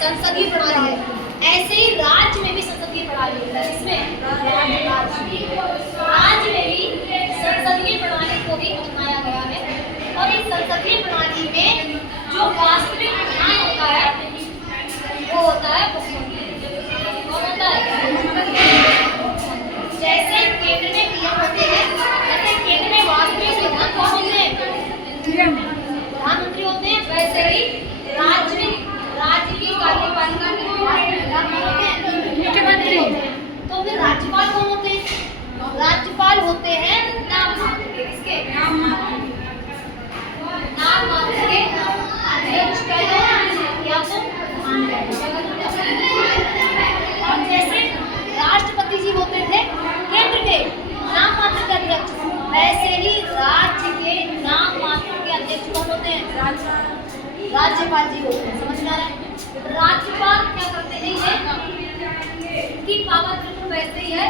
संसदीय प्रणाली है, ऐसे ही राज्य में भी संसदीय प्रणाली होता है। इसमें राज्य में भी संसदीय प्रणाली को भी अपनाया गया है। और इस संसदीय प्रणाली में जो वास्तविक प्रधान होता है वो होता है मुख्यमंत्री। कौन होता है? जैसे केंद्र में पीएम होते हैं, जैसे केंद्र में वास्तविक प्रधान कौन होते हैं? प्रधानमंत्री होते हैं। वैसे ही राज्य की कार्यपालिका के वास्तविक प्रधान कौन होते हैं? मुख्यमंत्री होते हैं। तो फिर राज्यपाल कौन होते हैं? राज्यपाल होते हैं नाम मात्र के। किसके? नाम मात्र के अध्यक्ष कह लो या तो और जैसे राष्ट्रपति जी होते थे केंद्र के नाम मात्र के अध्यक्ष, वैसे ही राज्य के नाम मात्र के अध्यक्ष कौन होते हैं? राज्यपाल जी होते हैं। समझ में आ रहा है? राज्यपाल क्या करते हैं? ये की पावर बिल्कुल वैसे ही है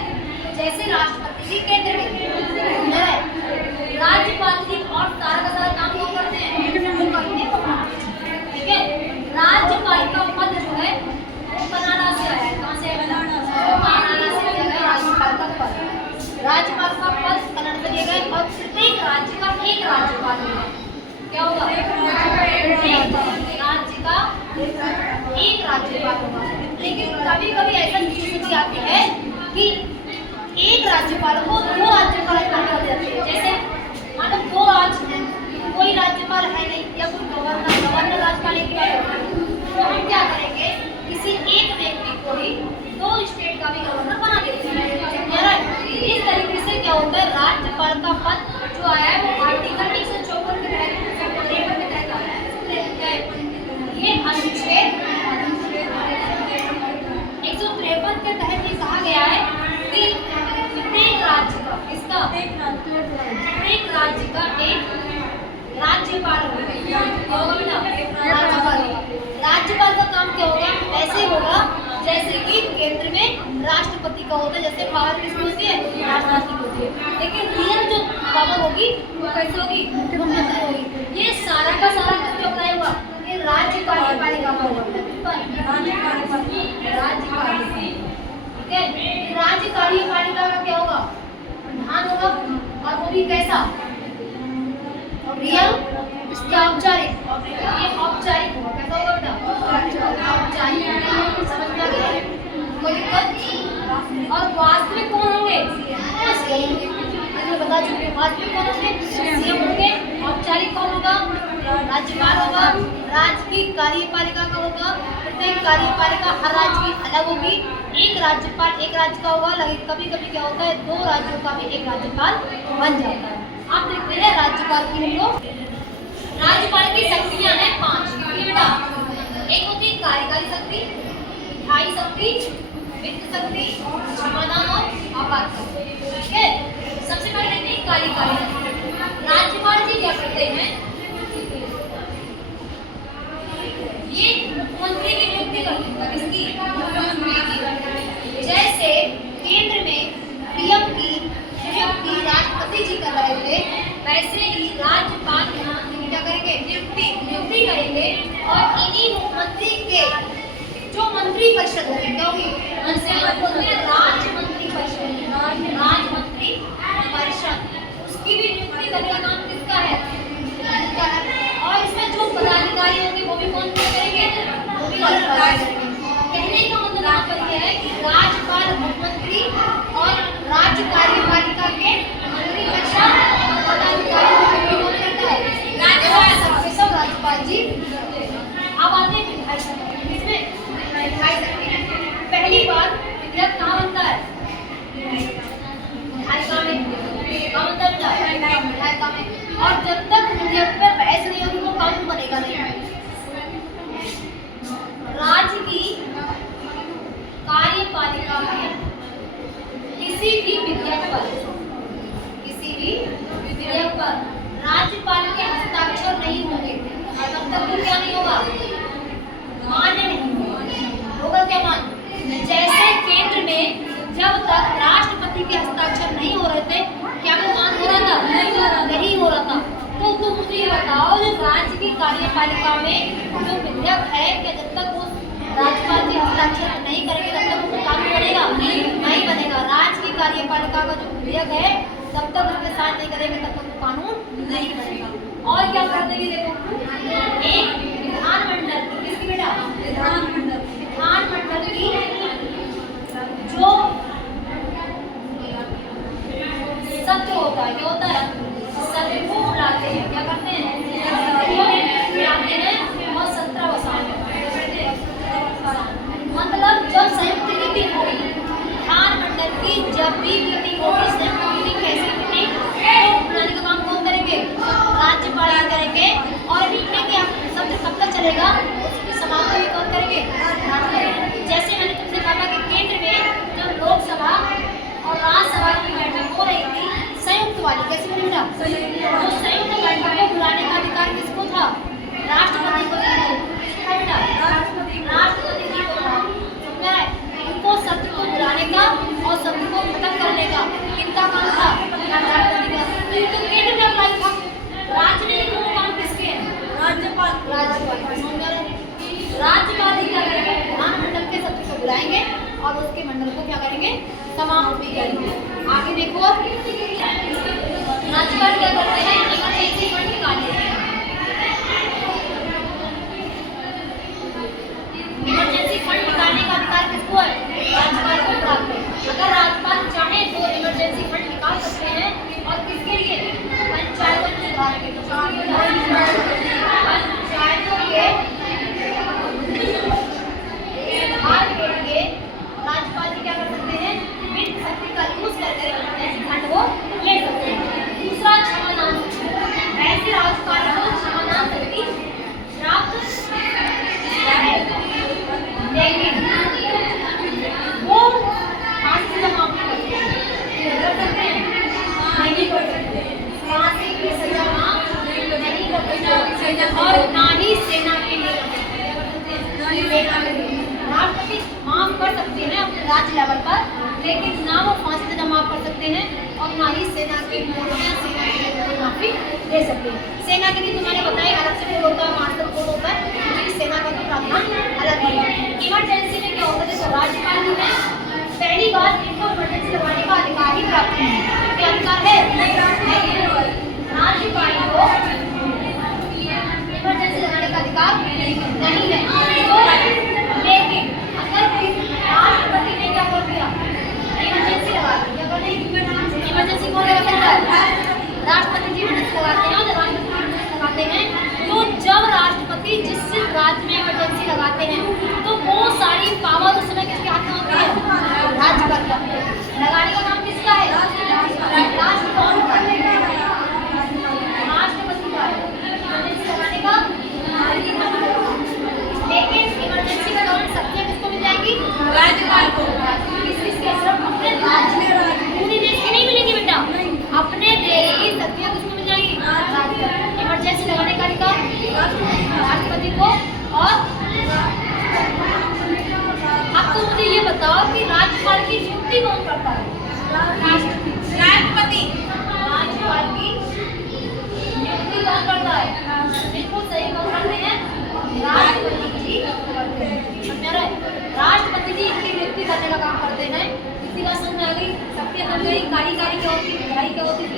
जैसे राष्ट्रपति जी केंद्र के। राज्यपाल जी और सारा का सारा काम वो करते हैं, ठीक है। राज्यपाल का पद जो है वो कनाडा से आया है। कहाँ से आया? कनाडा से लिया गया राज्यपाल का पद। राज्यपाल का पद कनाडा से लिया गया और प्रत्येक राज्य का एक राज्यपाल होगा। क्या होगा? राज्य का एक राज्यपाल होगा। लेकिन कभी कभी ऐसा स्थिति आती है कि एक राज्यपाल को दो राज्यपाल कर देते हैं। जैसे मानो दो राज्य हैं, कोई राज्यपाल है नहीं या कोई गवर्नर राज्यपाल एक है, तो हम क्या करेंगे? किसी एक व्यक्ति को ही दो स्टेट का भी गवर्नर बना देते हैं। इस तरीके से क्या होता है? राज्यपाल का पद जो आया है वो आर्टिकल 154 के तहत आया है। ये अनुच्छेद 153 के तहत ये कहा गया है कि प्रत्येक राज्य का प्रत्येक राज्य का एक राज्यपाल होगा। राज्यपाल का काम क्या होगा? ऐसे होगा जैसे कि केंद्र में राष्ट्रपति का होता है। जैसे पावर किसकी होती है? राष्ट्रपति की होती है। लेकिन रियल जो पावर होगी वो कैसे होगी? मुख्यमंत्री होगी। ये सारा का सारा किसके अप्लाई हुआ? ये राज्य कार्यपालिका का होगा। ठीक है। राज्य कार्यपालिका का क्या होगा? प्रधान होगा और वो भी कैसा? रियल या औपचारिक? ये औपचारिक होगा। कैसा होगा बेटा? औपचारिक। समझ में आ गया? कोई दिक्कत? और वास्तविक कौन होंगे? बता चुके। वास्तविक कौन होंगे? सीएम होंगे। औपचारिक कौन होगा? राज्यपाल होगा। राज्य की कार्यपालिका का होगा। प्रत्येक कार्यपालिका हर राज्य की अलग होगी। एक राज्यपाल एक राज्य का होगा। लेकिन कभी कभी क्या होता है? दो राज्यों का भी एक राज्यपाल बन जाता है। आप देखते हैं राज्यपाल की हम लोग राज्यपाल की शक्तियां हैं 5। बेटा एक होती है कार्यकारी शक्ति, विधायी शक्ति, वित्त शक्ति, क्षमादान और आपात शक्ति। ठीक है। सबसे पहले देखते हैं कार्यकारी शक्ति। राज्यपाल जी क्या करते हैं? ये मुख्यमंत्री की नियुक्ति करते हैं। किसकी? मुख्यमंत्री की। जैसे केंद्र में पीएम की नियुक्ति राष्ट्रपति जी कर रहे थे, वैसे ही राज्यपाल क्या करेंगे? नियुक्ति करेंगे। और इन्हीं मुख्यमंत्री के जो मंत्री परिषद होगी क्या होगी? राज्य मंत्री परिषद उसकी भी नियुक्ति करने का काम किसका है? और इसमें जो पदाधिकारी होंगे वो भी कौन करेंगे? वो भी राज्यपाल करेंगे। कहने का मतलब यहाँ पर यह है कि राज्यपाल मुख्यमंत्री और राज्य कार्यपालिका के मंत्री परिषद और पदाधिकारी कौन करता है? राज्यपाल जी। अब आते हैं विधायी शक्ति। इसमें विधायी शक्ति पहली बार विधेयक कहाँ बनता है? विधायिका में। कहाँ बनता है? विधायिका में। और जब तक विधेयक पर बहस नहीं होगी वो कानून बनेगा नहीं। राज्य की कार्यपालिका में किसी भी विधेयक पर राज्यपाल के हस्ताक्षर नहीं होंगे तब तक वो क्या नहीं होगा? मान्य नहीं होगा। क्या मान्य? जैसे केंद्र में जब तक राष्ट्रपति के हस्ताक्षर नहीं हो रहे थे क्या वो मान्य हो रहा था? नहीं हो रहा था। तो तुम मुझे ये बताओ जो राज्य की कार्यपालिका में जो विधेयक है क्या जब तक वो कार्यपालिका का जो विधेयक है जब तक उसके साथ नहीं करेंगे तब तक वो कानून नहीं बनेगा। और क्या कर देंगे देखो, एक विधानमंडल किसकी बेटा, विधानमंडल की जो सत्र होता है, क्या होता है, सत्र को बुलाते हैं, क्या करते हैं, बुलाते हैं और सत्र बसाते हैं। मतलब जब संयुक्त मीटिंग होगी विधानमंडल की, जब भी मीटिंग होगी, संयुक्त मीटिंग कैसी मीटिंग तो बुलाने का काम कौन करेंगे, राज्यपाल करेंगे। और मीटिंग के सत्र कब तक चलेगा, उसकी समाप्ति कौन करेंगे, राज्यपाल। जैसे मैंने तुमसे कहा कि केंद्र में जब लोकसभा और राज्यसभा की बैठक हो रही थी संयुक्त वाली, कैसी बनी बेटा, तो संयुक्त बैठक को बुलाने का अधिकार किसको था, राष्ट्रपति को था बेटा, राष्ट्रपति जी को था। समझा है, उनको सत्र को बुलाने का और सत्र को खत्म करने का किनका काम था, राष्ट्रपति का। तो केंद्र में अप्लाई था, राज्य में वो काम किसके हैं, राज्यपाल। समझा रहे, राज्यपाल ही क्या करेंगे, विधानमंडल के सत्र को बुलाएंगे और उसके मंडल को क्या करेंगे, समाप्त भी करेंगे। आगे देखो राज्यपाल क्या करते हैं, इमरजेंसी फंड निकालते हैं। इमरजेंसी फंड निकालने का अधिकार किसको है, राज्यपाल को प्राप्त है। अगर राज्यपाल चाहे तो इमरजेंसी फंड निकाल सकते हैं और किसके लिए, पंचायतों के सुधार के लिए, पंचायतों के सुधार के लिए राज्यपाल जी क्या कर सकते हैं, वित्त शक्ति का यूज करके इमरजेंसी फंड को ले सकते हैं। दूसरा क्षमादान, ऐसे राज्यपाल को क्षमादान शक्ति प्राप्त है, लेकिन वो फांसी का मामला करते हैं, कर सकते हैं, नहीं कर सकते, फांसी की सजा माफ नहीं कर सकते और ना ही सेना के लिए राष्ट्रपति माफ कर सकते हैं अपने राज्य लेवल पर, लेकिन ना वो फांसी सजा माफ कर सकते हैं और ना ही सेना के माफी दे सकते हैं। सेना के लिए तो मैंने बताया अलग से कोड होता है, मार्शल कोड होता है, क्योंकि सेना का तो प्रावधान अलग है। इमरजेंसी में क्या होता है, तो राज्यपाल जो है पहली बात इनको इमरजेंसी लगाने का अधिकार ही प्राप्त है। क्या अधिकार है, राज्यपाल को इमरजेंसी लगाने का अधिकार नहीं है। तो लेकिन अगर राष्ट्रपति ने क्या कर दिया, इमरजेंसी लगा दी, क्या कर दी, इमरजेंसी कौन लगा सकता है, राष्ट्रपति जी इमरजेंसी लगाते हैं। और राष्ट्रपति लगाते हैं तो जब राष्ट्रपति जिस राज्य में इमरजेंसी लगाते हैं तो वो सारी पावर उस समय किसके हाथ में होती है, राज्यपाल का। लगाने का काम किसका है, राष्ट्रपति का, इमरजेंसी लगाने का। लेकिन इमरजेंसी का दौरान शक्तियाँ किसको मिल जाएंगी, राज्यपाल को। किसके, सिर्फ अपने राज्य, पूरे देश की नहीं मिलेंगी बेटा, अपने देश की शक्तियाँ किसको मिल जाएंगी, राज्यपाल। इमरजेंसी लगाने का अधिकार राष्ट्रपति को। और अब तो मुझे ये बताओ कि राज्यपाल की नियुक्ति कौन करता है, राष्ट्रपति। राज्यपाल की नियुक्ति कौन करता है, बिल्कुल सही, कौन करते हैं, राष्ट्रपति जी करते हैं। राष्ट्रपति जी इनकी नियुक्ति करने का काम करते हैं। इसी का समझ आ गई, शक्तियाँ बन गई, कार्यकारी क्या होती है, विधायी क्या होती है,